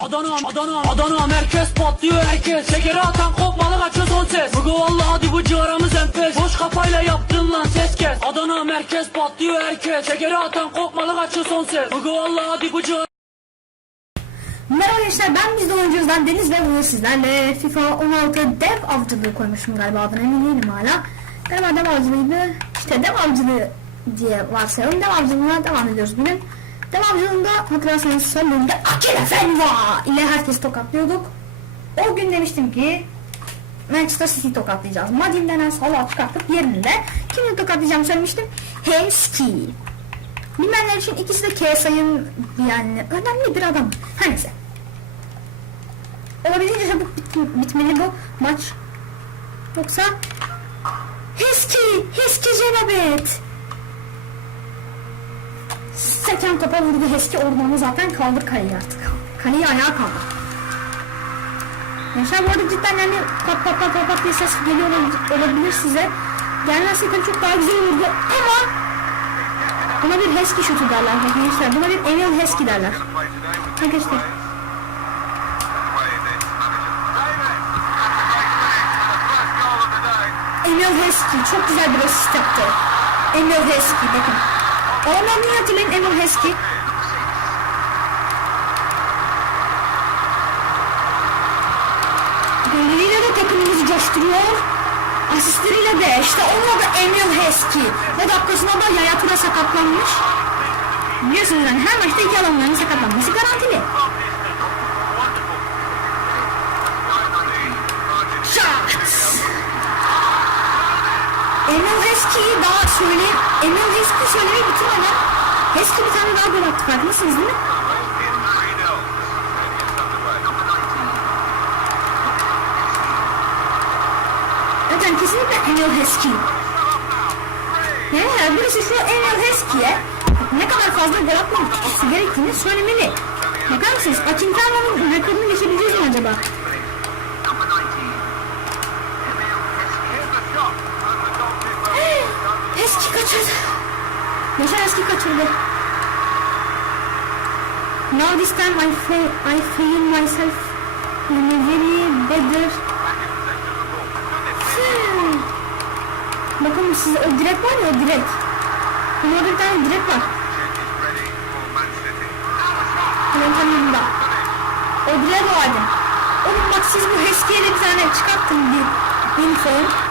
Adana, Adana, Adana merkez patlıyor herkes Şekeri atan kopmalı kaçıyor son ses Bugü valla hadi bu civarımız enfes Boş kafayla yaptın lan ses kes Adana merkez patlıyor herkes Şekeri atan kopmalı kaçıyor son ses Bugü valla hadi bu civarımız Merhaba gençler ben biz de oyuncumuzdan Deniz ve bugün sizlerle FIFA 16 dev avcılığı koymuşum galiba adına emin değilim hala. Galiba dev avcılığıydı. İşte dev avcılığı diye varsayalım. Dev avcılığına devam ediyoruz bugün. Dev avcılığında hatırlarsanız son bölümde Akile Fenva ile herkesi tokatlıyorduk. O gün demiştim ki Manchester City tokatlayacağız. Madin denen salağı çıkartıp yerinde kimi tokatlayacağımı söylemiştim. Hemski. Bilmeyenler için ikisi de K sayın yani önemli bir adam. Her neyse. Olabildiğince çabuk bit- bitmeli bu maç. Yoksa Heski, Heski cenabet. Seken topa vurdu Heski oradan zaten kaldır kaleyi artık. Kaleyi ayağa kaldır. Gençler bu arada cidden yani pat pat pat pat diye ses geliyor olabilir size. Gelmezse tabii çok daha güzel olurdu ama Buna bir Hesky şutu derler gençler. Buna bir Emil Hesky derler. Arkadaşlar. Emil Hesky çok güzel bir asist yaptı. Emil Hesky bakın. Almanlı'yı hatırlayın Emil Hesky. Golleriyle de takımımızı coşturuyor. Asistleriyle de işte onun da Emil Hesky. Ve dakikasında da Yaya sakatlanmış. Biliyorsunuz yani her maçta iki adamların sakatlanması garantili. Hesky'yi daha söyleyeyim. Emil Hesky söylemeyi bitirmeden Hesky bir tane daha gol attı farkındasınız değil mi? Yani kesinlikle Emil Hesky. Yani birisi şu Emil Hesky'ye ne kadar fazla gol atması gerektiğini söylemeli. Bakar mısınız? Akintana'nın rekorunu geçebileceğiz mi acaba? Eski kaçırdı. Yaşar eski kaçırdı. Now this time I feel, I feel myself in a very better. Bakın size o direk var ya o direk. Ama orada bir tane direk var. Hemen yanında. O direk vardı. Oğlum bak siz bu Hesky'ye de bir tane çıkarttın bir info.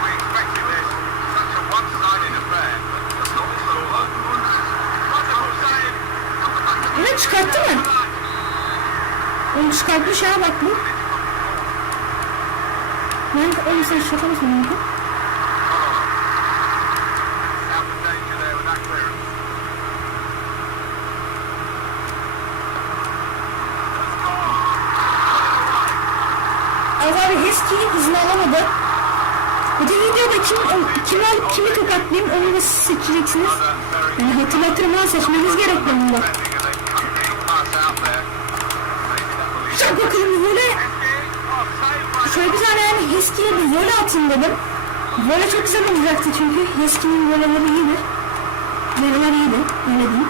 Onu çıkartmış ya bak bu. Yani oğlum sen şaka mısın? Az abi Hesky'yi hızını alamadı. Öteki videoda kim, kim, kimi tokatlayayım onu da seçeceksiniz. Yani hatırlatırım ha seçmeniz gerek benim Çok bakalım böyle şöyle bir tane yani Hesky'ye bir vole atayım dedim. Vole çok güzel olacaktı çünkü Hesky'nin voleleri iyidir. Voleler iyidir öyle diyeyim.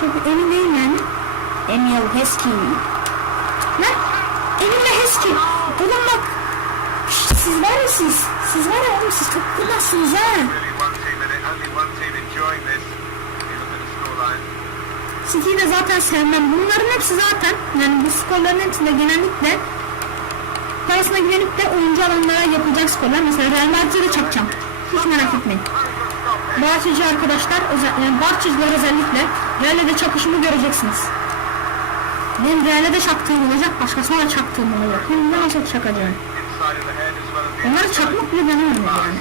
Çok emin değilim yani. Emil Hesky. Ne? Emil Hesky. Oğlum bak. Siz var ya siz. Var ya oğlum siz çok kırmazsınız ha. City'yi de zaten sevmem. Bunların hepsi zaten yani bu skorların hepsinde genellikle parasına güvenip de oyuncu alanlara yapılacak skorlar. Mesela Real Madrid'e de çakacağım. Hiç merak etmeyin. Barçacı arkadaşlar, özel, yani Barçacılar özellikle Real'e de çakışımı göreceksiniz. Benim Real'e de çaktığım olacak, başkasına da çaktığım olacak. Hem de nasıl çakacağım. Onları çakmak bile denemem yani.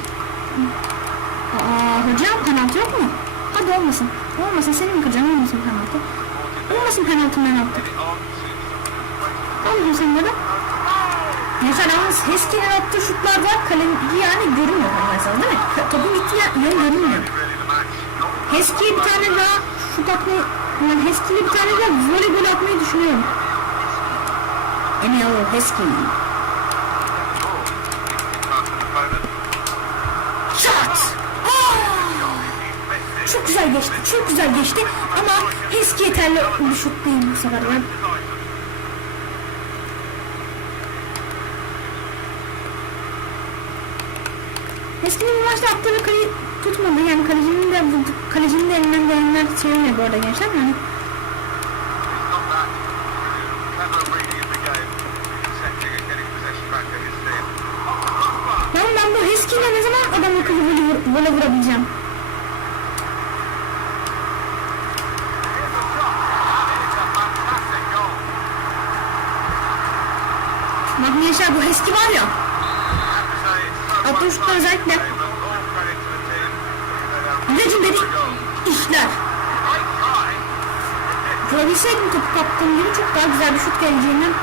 Aa, hocam penaltı yok mu? Hadi olmasın. Olmasın senin mi kıracaksın? Olmasın penaltı. Olmasın penaltı penaltı. Olmasın sen burada. Mesela yalnız Heskin'in attığı şutlarda kaleyi yani görünmüyor mesela değil mi? Topun gittiği yön görünmüyor. Heski'ye bir tane daha şut atmayı, yani Heski'yle bir tane daha voleybol atmayı düşünüyorum. Emil Heski. geçti. Çok güzel geçti. Ama eski yeterli düşüklüyüm bu sefer ben. Eskinin bu maçta attığı kale tutmadı. Yani kalecinin de, kalecinin de elinden gelenler söylemiyor bu arada gençler. Yani Ben bu riskiyle ne zaman adam akıllı böyle vurabileceğim? To the team. They have legendary işler. Vurabilseydim topu kaptığım gibi çok daha güzel bir şut geleceğinden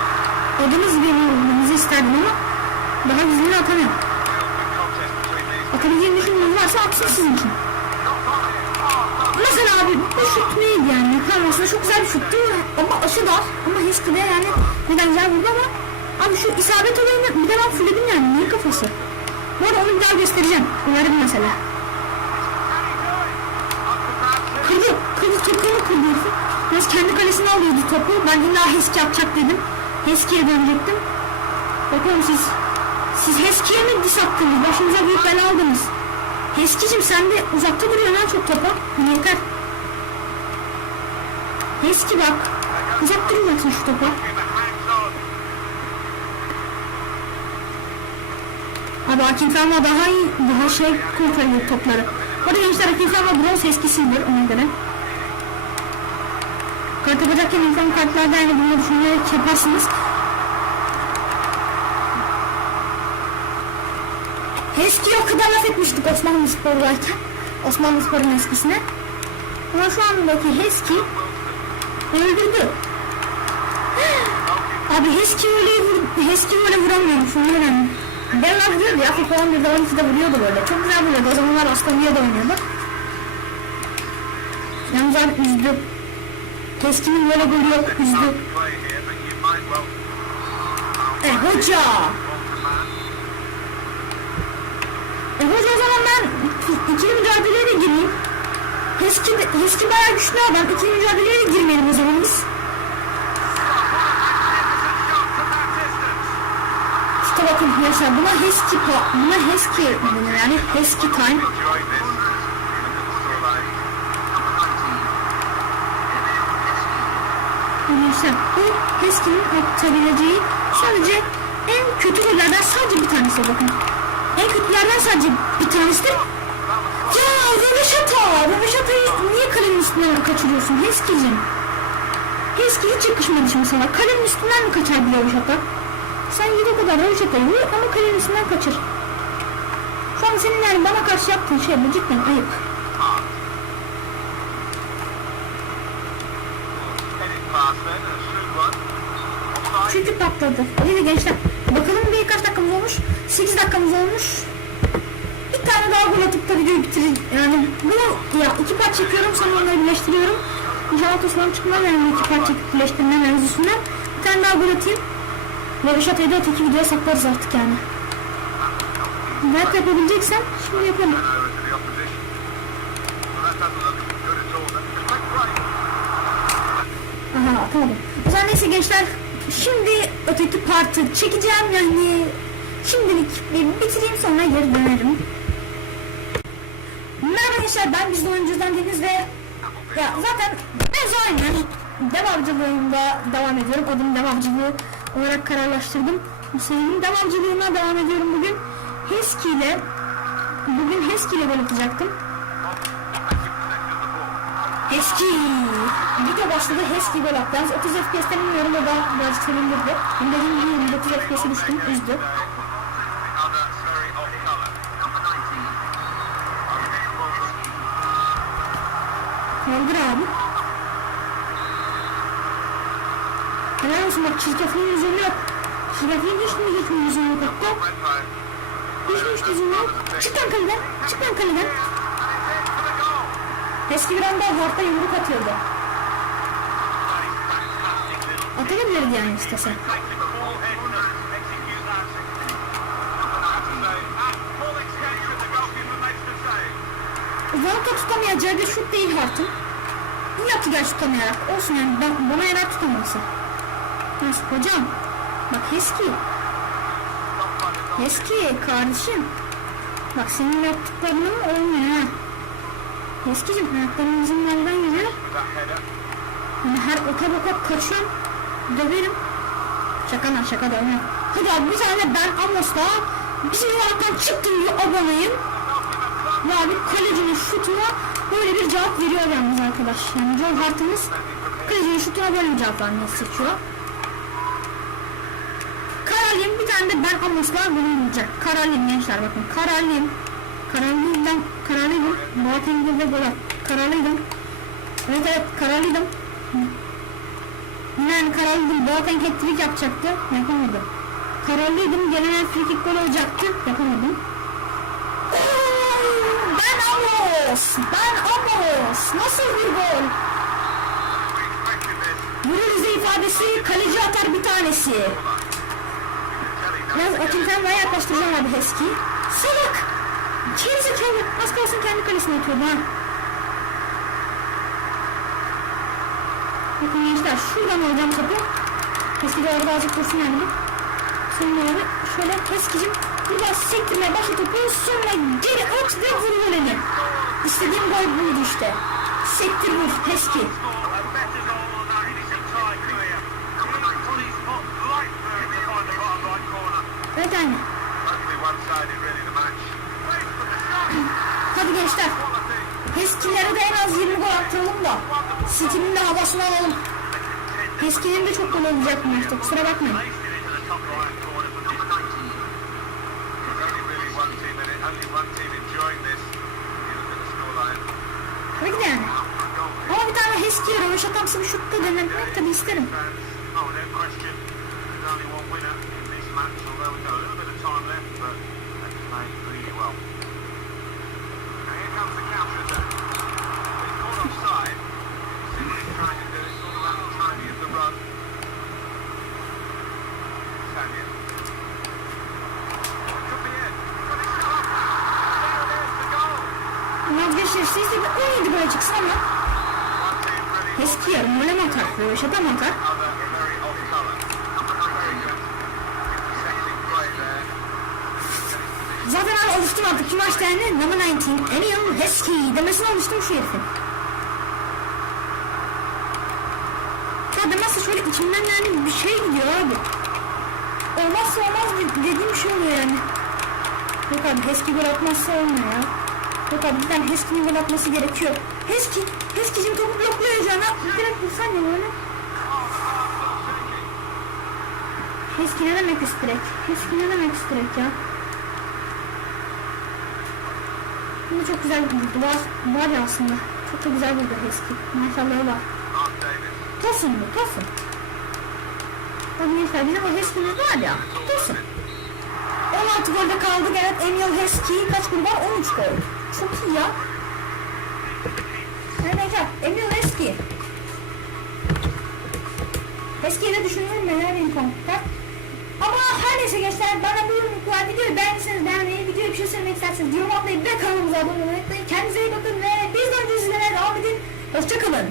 beni olmanızı isterdim ama daha güzelini atamıyorum. Atabileceğim düşündüğünüz varsa atsın sizin için. Mesela abi bu şut neydi yani? Aslında çok güzel bir şuttu ama aşı dar ama Heskey'de yani neden güzel vurdu ama abi şu isabet olayını bir de ben fulledim yani niye kafası? Bu arada onu bir daha göstereceğim. Umarım mesela. Kırdı, kırdı topunu kırdı. Biraz kendi kalesine alıyordu topu. Ben illa Heski atacak dedim. Heski'ye dönecektim. Bakalım siz, siz Heski'ye mi dis attınız? Başınıza büyük bela aldınız. Heski'cim sen de uzakta duruyorsun ha çok topa. Yeter. Heski bak. Uzak duracaksın şu topa. On. Abi Akinfama daha iyi, daha şey kontrol ediyor topları. Bu arada gençler Akinfama bronz eskisidir ona göre. Kart yapacakken insan kartlarda yani bunu düşünerek yaparsınız. Eski o kadar laf etmiştik Osmanlı Spor'dayken. Osmanlı Spor'un eskisine. Ama şu andaki Heski öldürdü. Abi Heski öyle Heski öyle vuramıyormuş. Onu öğrendim. Ben laf diyordu ya FIFA 11'de 12'de vuruyordu böyle. Çok güzel vuruyordu. O zamanlar Villa'da oynuyordu. Yalnız abi üzdü. Heski'nin böyle golü yok. Üzdü. E hoca. E hoca o zaman ben ikili mücadeleye de gireyim. Heski, Heski bayağı güçlü adam. İkili mücadeleye de girmeyelim o zaman biz. Bakın mesela buna Heski, pa- buna Heski denir yani Heski time. Mesela bu Heski'nin atabileceği sadece en kötü gollerden sadece bir tanesi bakın. En kötülerden sadece bir tanesidir. Ya Röveşata! Röveşata'yı niye kalenin üstünden kaçırıyorsun Heski'cim? Heski hiç yakışmadı şimdi sana. Kalenin üstünden mi kaçar bir Röveşata? Sen o kadar Röveşata'yı vur ama kalenin üstünden kaçır. Şu an senin yani bana karşı yaptığın şey bu cidden ayıp. Çünkü patladı. Hadi gençler. Bakalım bir kaç dakikamız olmuş? 8 dakikamız olmuş. Bir tane daha gol atıp da videoyu bitirin. Yani bunu ya iki part çekiyorum sonra onları birleştiriyorum. İnşallah Osman çıkmaz yani iki çekip birleştirme mevzusundan. Bir tane daha gol atayım. Ve Reşat'ı da öteki videoya saklarız artık yani. Belki yapabileceksem şimdi yapalım. Aha atamadım. O zaman neyse gençler şimdi öteki partı çekeceğim yani şimdilik bir bitireyim sonra geri dönerim. Merhaba gençler ben bizde oyuncudan Deniz ve ya zaten ben dev avcılığında devam ediyorum. Adım dev avcılığı olarak kararlaştırdım. Bu serinin dev avcılığına devam ediyorum bugün. Hesky ile bugün Hesky ile gol. Hesky. Video başladı Hesky gol attı. Yalnız 30 FPS'ten bilmiyorum o da biraz sevindirdi. Benim dediğim gibi 29 FPS'e düştüm. Üzdü. Helal olsun bak çirkefliğin yüzünü yok. Çirkefliğin hiç mi hiç mi yüzünü yok? Redmo. Hiç mi hiç yüzünü yok? Çık lan kaleden. Çık lan kaleden. Eski bir anda orta yumruk atıyordu. Atabilirdi yani istese. Take the ball head and execute that. I have to say, at full extension, the goalkeeper makes the save. Volta tutamayacağı bir şut değil Hart'ın. İyi gerçi tutamayarak. Olsun yani bana yarar tutamaması. Nasıl hocam? Bak Heski. Heski kardeşim. Bak senin yaptıklarının olmuyor ha. Eskicim ayaklarım. That header. Hani her oka boka kaçıyorum. Döverim. Şaka lan şaka dövme. Hadi abi bir tane ben Amos'la bizim yuvarlaktan çıktım diyor aboneyim. Ve abi kalecinin şutuna böyle bir cevap veriyor yalnız arkadaş. Yani John Hart'ımız kalecinin şutuna böyle bir cevap vermeyi seçiyor. Bir tane de ben Amos'la bulunacak. Kararlıyım gençler bakın. Kararlıyım ben. Kararlıydım. Boateng'de ve gol at. Kararlıydım. Evet evet kararlıydım. Yani kararlıydım. Boateng hat-trick yapacaktı. Yapamadım. Kararlıydım. Gelen free kick gol olacaktı. Yapamadım. Ben Amos. Ben Amos. Nasıl bir gol? Vurur ifadesi kaleci atar bir tanesi. Telly Yalnız Akin sen daha yaklaştıracağım abi Hesky. Salak! Geri zekalı. Az kalsın kendi kalesine atıyordu ha. Bakın gençler şuradan alacağım topu. Hesky de orada azıcık dursun yani. Sonra abi şöyle Hesky'cim biraz sektirmeye başla topu sonra geri at ve vur golünü. İstediğim gol buydu işte. Sektir vur Hesky. Hadi gençler. Heskilere de en az 20 gol attıralım da. City'nin de havasını alalım. Heski'nin de çok gol olacak bu maçta kusura bakmayın. Placed it into the top right corner from number 19. There's only colour. Very good. Intersecting play there. Zaten abi alıştım artık. Kim maçta yani? Number 19. Emil Heski demesine alıştım şu herifin. Ya demezse şöyle içimden yani bir şey gidiyor abi. Olmazsa olmaz de- dediğim şey oluyor yani. Yok abi Heski gol atmazsa olmuyor ya. Yok abi tane Heski'nin gol atması gerekiyor. Heski, Heski'cim topu bloklayacağına direkt vursan ya böyle. Heski ne demek istirek? Heski ne demek istirek ya? Bunu çok güzel vurdu. Var, var ya aslında. Çok da güzel vurdu Heski. Maşallah var. Tosun bu, Tosun. Bak gençler bizim o Heski'miz var ya. Tosun. 16 golde kaldık. Evet Emil Heski kaç gol var? 13 gol. Çok iyi ya. Hocam Emil Heski. Heski'yi de düşünüyorum neler benim konukta. Ama her neyse gençler bana bu yorum var. Videoyu beğendiyseniz beğenmeyi, videoya bir şey söylemek isterseniz yorum atmayı ve kanalımıza abone olmayı unutmayın. Kendinize iyi bakın ve bizden önce izlemeye devam edin. Hoşçakalın.